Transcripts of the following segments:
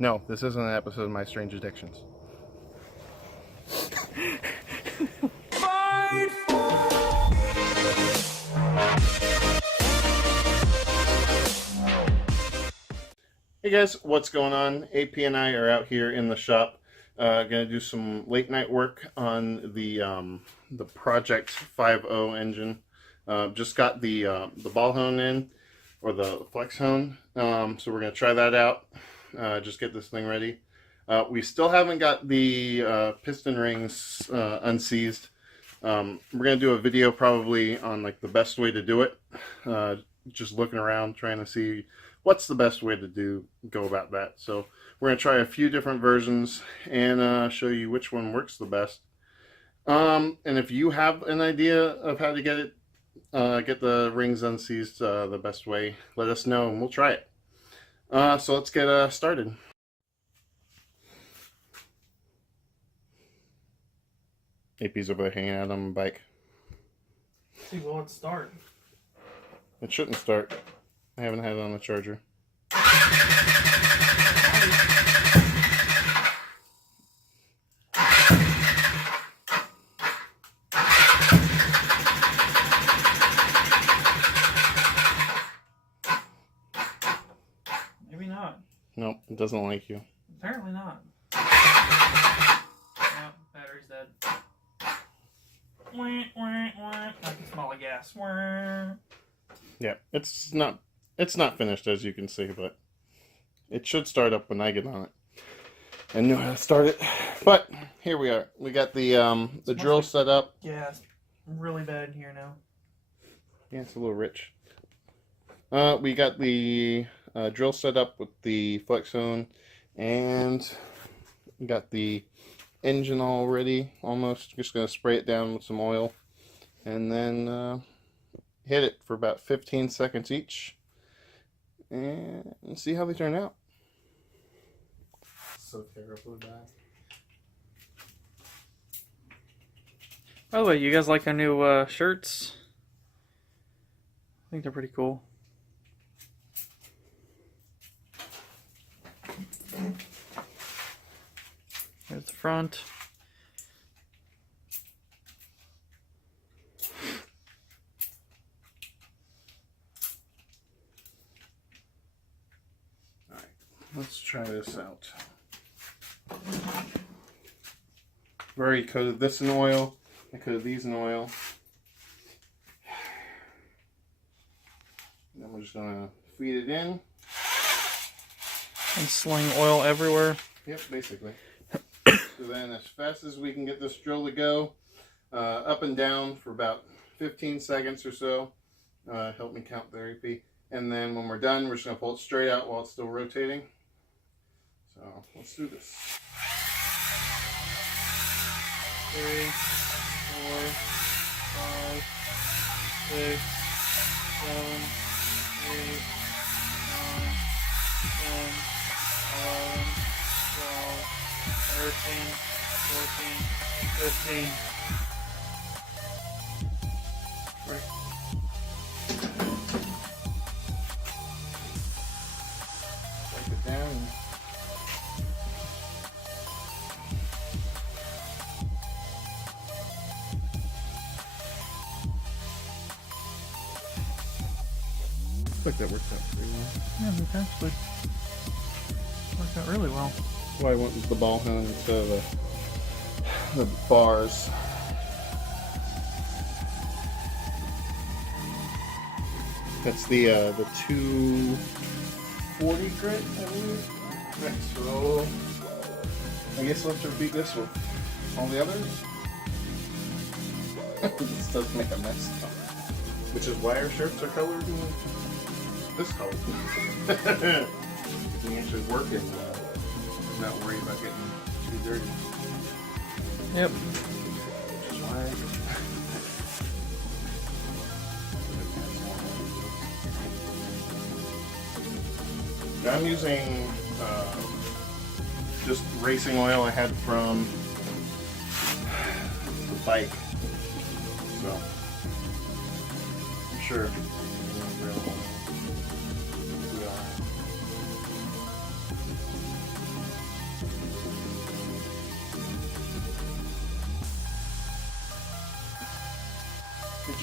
No, this isn't an episode of My Strange Addictions. Hey guys, what's going on? AP and I are out here in the shop, gonna do some late night work on the Project 5.0 engine. Just got the ball hone in, or the flex hone. So we're gonna try that out. Just get this thing ready. We still haven't got the piston rings unseized. We're gonna do a video probably on like the best way to do it. Just looking around, trying to see what's the best way to go about that. So we're going to try a few different versions and show you which one works the best. And if you have an idea of how to get it, get the rings unseized the best way, let us know and we'll try it. So let's get started. AP's over there hanging out on my bike. See, will it start? It shouldn't start. I haven't had it on the charger. Maybe not. Nope, it doesn't like you. Apparently not. Yeah, battery's dead. I can smell the gas. Yeah, it's not finished, as you can see, but it should start up when I get on it and know how to start it. But here we are. We got the drill set up. Yeah, it's really bad in here now. Yeah, it's a little rich. We got the drill set up with the flex hone, and we got the engine all ready almost. Just gonna spray it down with some oil and then hit it for about 15 seconds each and see how they turn out. So terribly bad. By the way, you guys like our new shirts? I think they're pretty cool. Here's the front. Alright, let's try this out. I've already coated this in oil. I coated these in oil. Then we're just gonna feed it in. And sling oil everywhere. Yep, basically. So then as fast as we can get this drill to go, up and down for about 15 seconds or so. Help me count there, AP. And then when we're done, we're just going to pull it straight out while it's still rotating. So let's do this. 3, 4, 5, 6, 7, 8, 9, 10, 11, 12, 13, 14, 15. Right. Wipe it down. Looks like that worked out pretty well. Yeah, it actually worked out really well. That's why I went with the ball hone instead of the bars. That's the 240 grit, I believe. Okay, so I guess let's repeat this with all the others. This does make a mess, which is why our shirts are colored in this color. We can actually work it, not worry about getting too dirty. Yep. Which is why. I'm using just racing oil I had from the bike, so I'm sure real oil will be alright.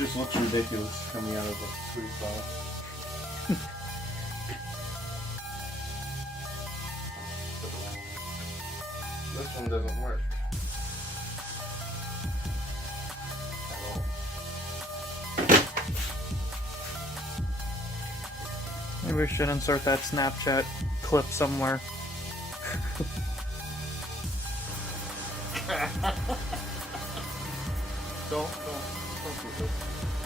just looks ridiculous coming out of a squeeze bottle. This one doesn't work. At all. Maybe we should insert that Snapchat clip somewhere. Don't do this.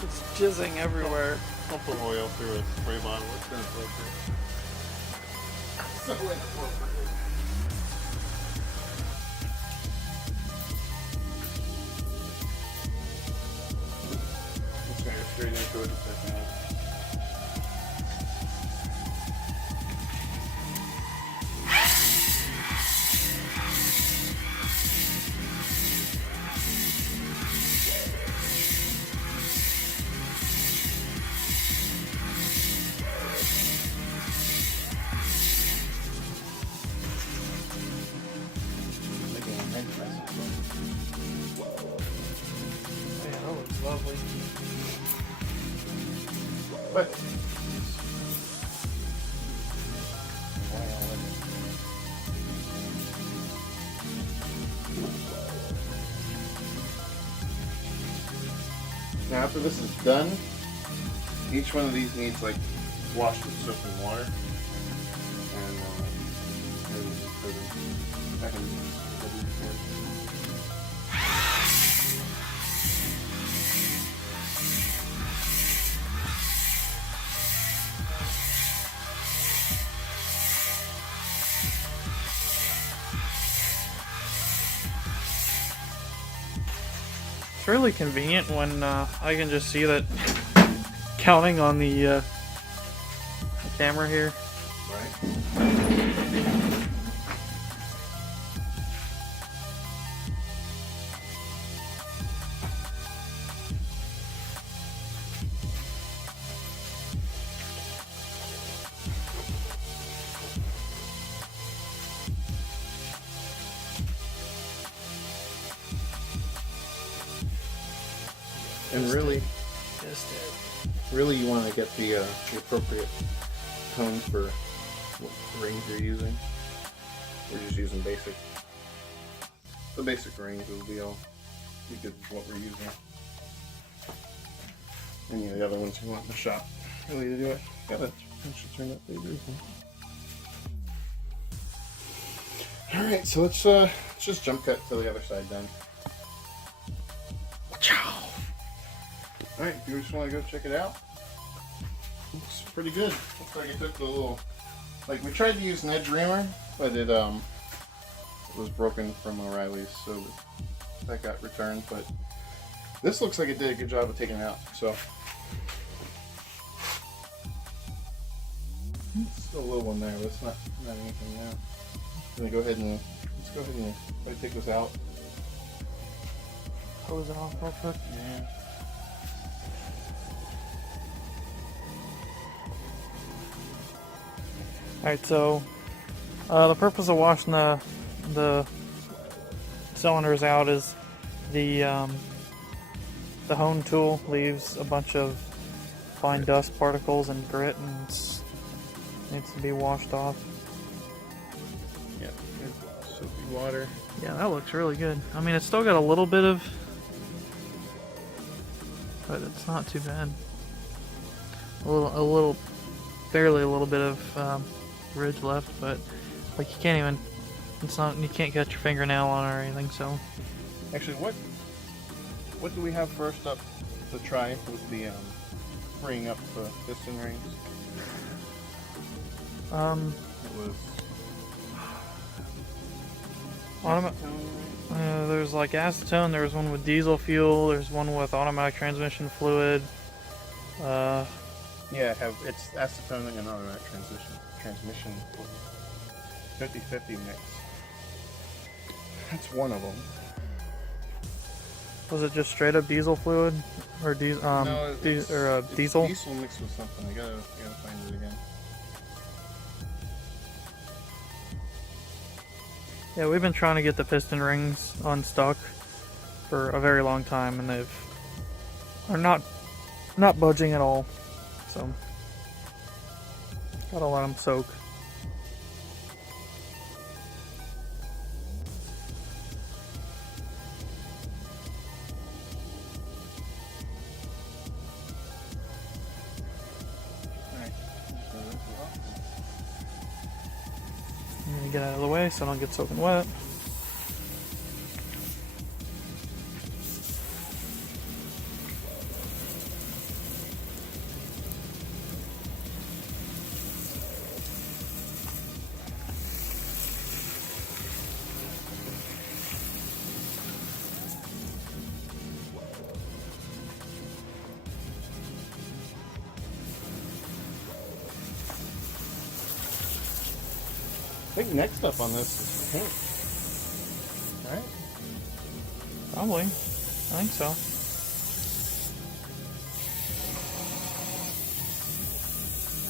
It's jizzing everywhere. Don't put oil through a spray bottle. It's inappropriate. So inappropriate. Just gonna go straight into it in a second. Yeah, that looks lovely. But now after this is done, each one of these needs like washed with soap and water, and I can It's really convenient when I can just see that counting on the camera here. right. And really, you want to get the appropriate tone for what rings you're using. We're just using basic. The basic rings will be all good for what we're using. Any of the other ones you want in the shop. Really to do it. I should turn that baby. Alright, so let's just jump cut to the other side then. Alright, you just want to go check it out? Looks pretty good. Looks like it took the little... Like, we tried to use an edge reamer, but it was broken from O'Reilly's, so that got returned, but this looks like it did a good job of taking it out, so... It's still a little one there, but it's not anything now. I'm gonna go ahead and... Let's go ahead and take this out. Hose it off real quick. Yeah. Alright, so the purpose of washing the cylinders out is the hone tool leaves a bunch of fine dust particles and grit, and needs to be washed off. Yeah, good soapy water. Yeah, that looks really good. I mean, it's still got a little bit of, but it's not too bad. Barely a little bit of ridge left, but like you can't even, you can't catch your fingernail on it or anything. So Actually, what do we have first up to try with the freeing up the piston rings? It was there's like acetone, there's one with diesel fuel, there's one with automatic transmission fluid. Yeah, it's acetone and automatic transmission 50-50 mix. That's one of them. Was it just straight up diesel fluid, or diesel? No, it's diesel? Diesel mixed with something. I gotta find it again. Yeah, we've been trying to get the piston rings unstuck for a very long time, and are not not budging at all. So gotta let them soak. I'm gonna get out of the way so I don't get soaking wet. I think next up on this is paint. Right? Probably. I think so.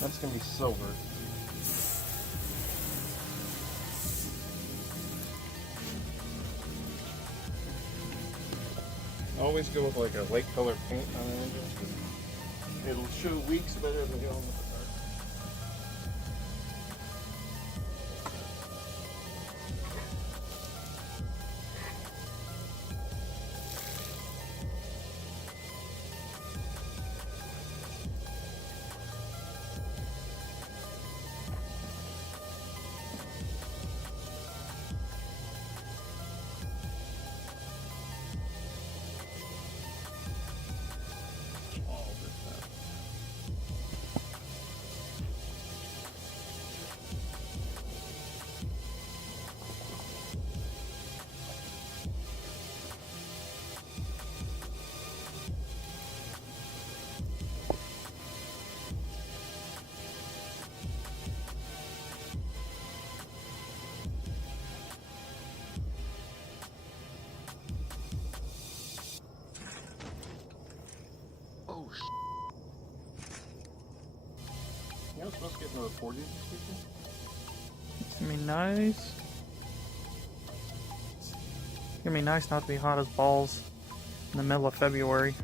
That's gonna be silver. Always go with like a light color paint on an engine. It'll show weeks better than going with the dark. Oh, you know, supposed to get into the 40s this weekend? It's gonna be nice. It's gonna be nice not to be hot as balls in the middle of February.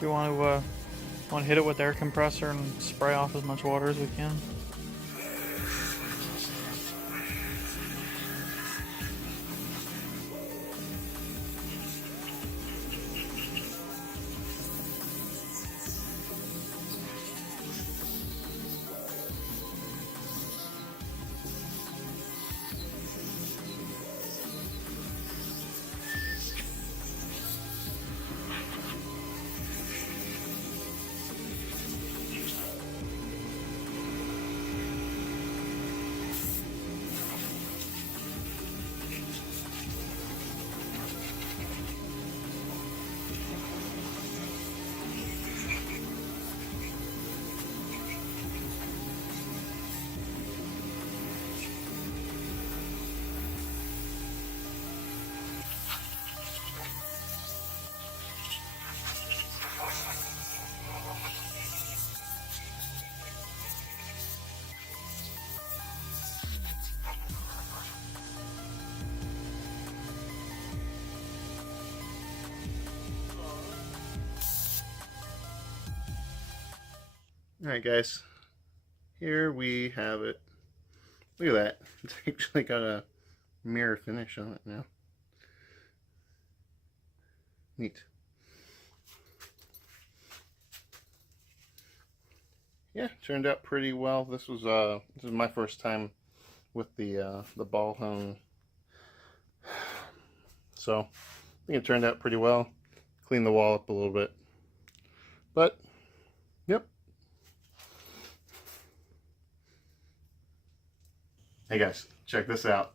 Do you want to hit it with air compressor and spray off as much water as we can? Alright guys, here we have it. Look at that, it's actually got a mirror finish on it now. Neat. Yeah, turned out pretty well. This is my first time with the ball hone, so I think it turned out pretty well. Cleaned the wall up a little bit, but yep. Hey guys, check this out.